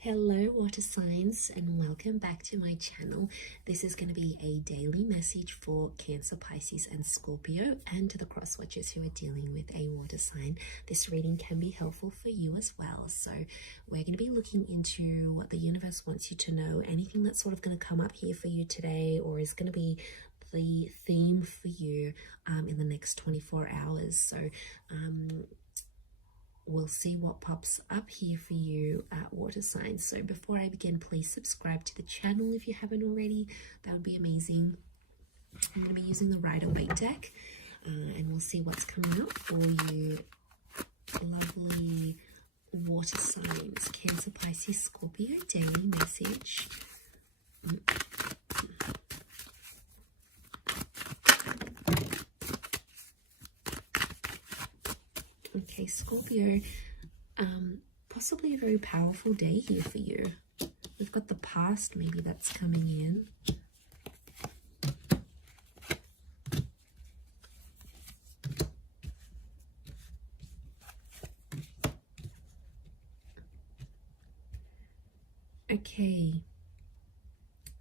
Hello water signs, and welcome back to my channel. This is going to be a daily message for Cancer, Pisces and Scorpio, and to the cross watchers who are dealing with a water sign. This reading can be helpful for you as well. So we're going to be looking into what the universe wants you to know, anything that's sort of going to come up here for you today, or is going to be the theme for you in the next 24 hours. So we'll see what pops up here for you at water signs. So before I begin, please subscribe to the channel if you haven't already. That would be amazing. I'm going to be using the Rider-Waite deck, and we'll see what's coming up for you. Lovely water signs, Cancer, Pisces, Scorpio, daily message. Okay, Scorpio, possibly a very powerful day here for you. We've got the past maybe that's coming in. Okay.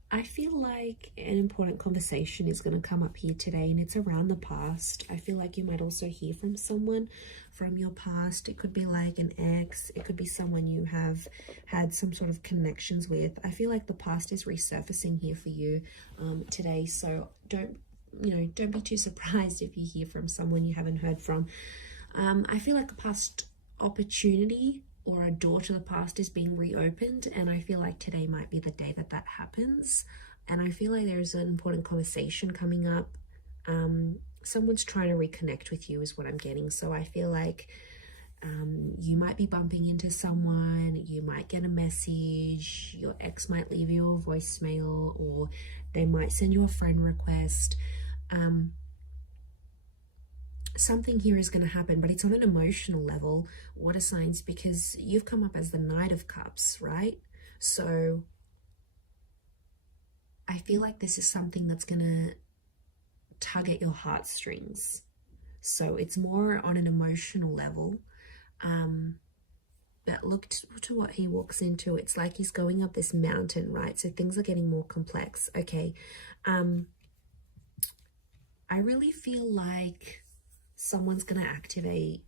I feel like an important conversation is going to come up here today, and it's around the past. I feel like you might also hear from someone from your past. It could be like an ex. It could be someone you have had some sort of connections with. I feel like the past is resurfacing here for you today. So don't be too surprised if you hear from someone you haven't heard from. I feel like a past opportunity or a door to the past is being reopened, and I feel like today might be the day that that happens. And I feel like there's an important conversation coming up. Someone's trying to reconnect with you is what I'm getting. So I feel like you might be bumping into someone, you might get a message, your ex might leave you a voicemail, or they might send you a friend request. Something here is going to happen, but it's on an emotional level, water signs, because you've come up as the Knight of Cups, right? So I feel like this is something that's going to tug at your heartstrings. So it's more on an emotional level. But look to what he walks into. It's like he's going up this mountain, right? So things are getting more complex. Okay. I really feel like someone's going to activate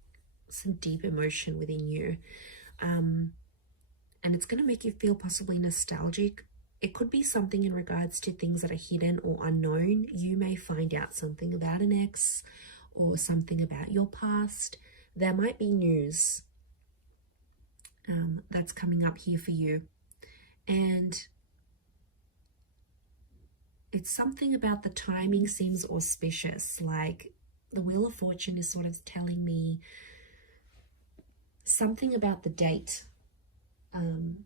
some deep emotion within you. And it's going to make you feel possibly nostalgic. It could be something in regards to things that are hidden or unknown. You may find out something about an ex or something about your past. There might be news that's coming up here for you. And it's something about the timing seems auspicious, like the Wheel of Fortune is sort of telling me something about the date.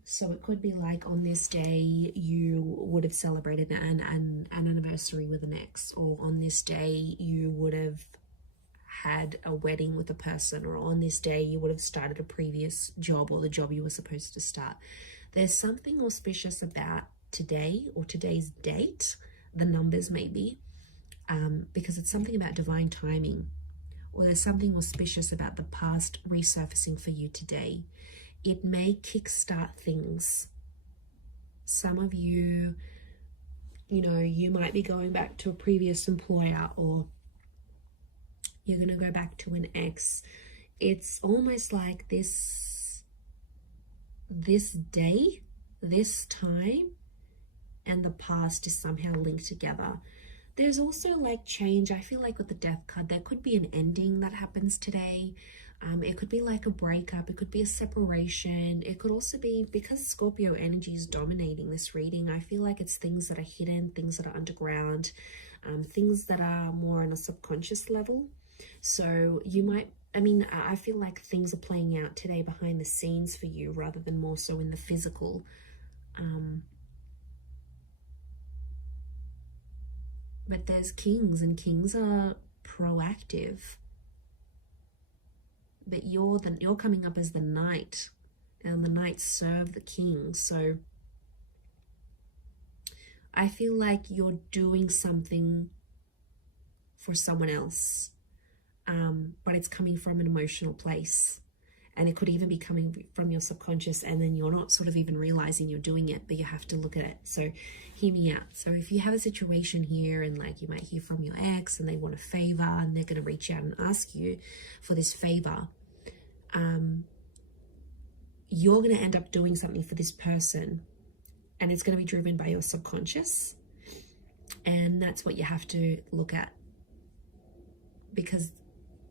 So it could be like on this day you would have celebrated an anniversary with an ex, or on this day you would have had a wedding with a person, or on this day you would have started a previous job or the job you were supposed to start. There's something auspicious about today or today's date, the numbers maybe. Because it's something about divine timing, or there's something auspicious about the past resurfacing for you today. It may kickstart things. Some of you, you might be going back to a previous employer, or you're going to go back to an ex. It's almost like this day, this time, and the past is somehow linked together. There's also like change. I feel like with the Death card, there could be an ending that happens today. It could be like a breakup. It could be a separation. It could also be, because Scorpio energy is dominating this reading, I feel like it's things that are hidden, things that are underground, things that are more on a subconscious level. So you might, I feel like things are playing out today behind the scenes for you rather than more so in the physical. But there's kings, and kings are proactive. But you're coming up as the knight, and the knights serve the king. So I feel like you're doing something for someone else, but it's coming from an emotional place. And it could even be coming from your subconscious, and then you're not sort of even realizing you're doing it, but you have to look at it. So hear me out. So if you have a situation here, and like you might hear from your ex and they want a favor, and they're going to reach out and ask you for this favor, you're going to end up doing something for this person, and it's going to be driven by your subconscious. And that's what you have to look at, because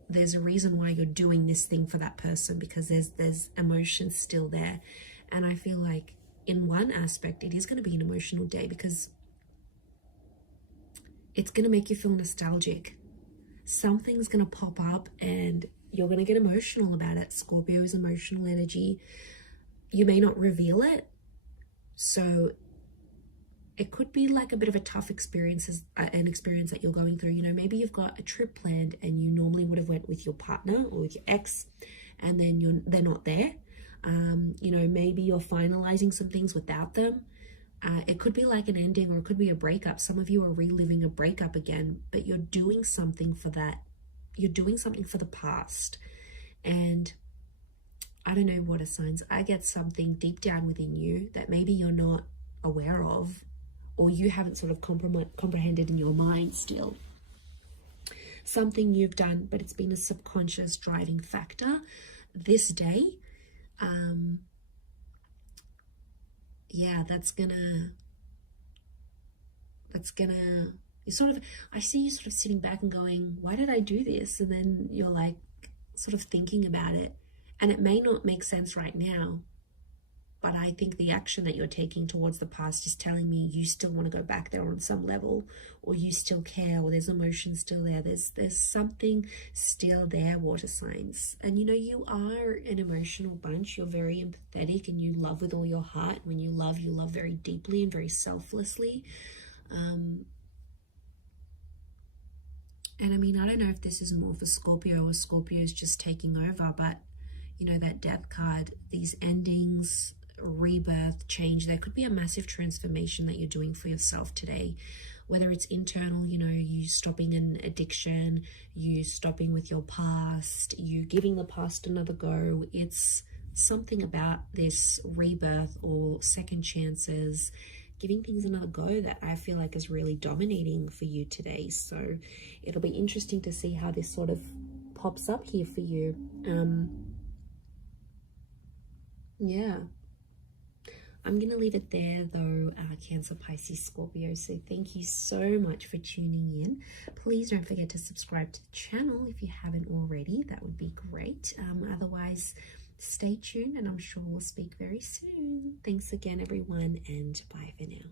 there's a reason why you're doing this thing for that person, because there's emotions still there. And I feel like in one aspect, it is going to be an emotional day, because it's going to make you feel nostalgic. Something's going to pop up and you're going to get emotional about it. Scorpio is emotional energy. You may not reveal it. So it could be like a bit of a tough experience, an experience that you're going through. You know, maybe you've got a trip planned and you normally would have went with your partner or with your ex, and then they're not there. You know, maybe you're finalizing some things without them. It could be like an ending, or it could be a breakup. Some of you are reliving a breakup again, but you're doing something for that. You're doing something for the past. And I don't know, water signs, I get something deep down within you that maybe you're not aware of, or you haven't sort of comprehended in your mind still. Something you've done, but it's been a subconscious driving factor this day. Yeah, that's gonna, you sort of, I see you sort of sitting back and going, why did I do this? And then you're like sort of thinking about it, and it may not make sense right now, but I think the action that you're taking towards the past is telling me you still want to go back there on some level, or you still care, or there's emotion still there. There's something still there, water signs. And you know, you are an emotional bunch. You're very empathetic, and you love with all your heart. When you love very deeply and very selflessly. And I mean, I don't know if this is more for Scorpio, or Scorpio is just taking over, but you know, that death card, these endings, rebirth, change, there could be a massive transformation that you're doing for yourself today, whether it's internal, you know, you stopping an addiction, you stopping with your past, you giving the past another go. It's something about this rebirth or second chances, giving things another go, that I feel like is really dominating for you today. So it'll be interesting to see how this sort of pops up here for you. Yeah, I'm going to leave it there though, Cancer, Pisces, Scorpio. So thank you so much for tuning in. Please don't forget to subscribe to the channel if you haven't already. That would be great. Otherwise, stay tuned, and I'm sure we'll speak very soon. Thanks again, everyone, and bye for now.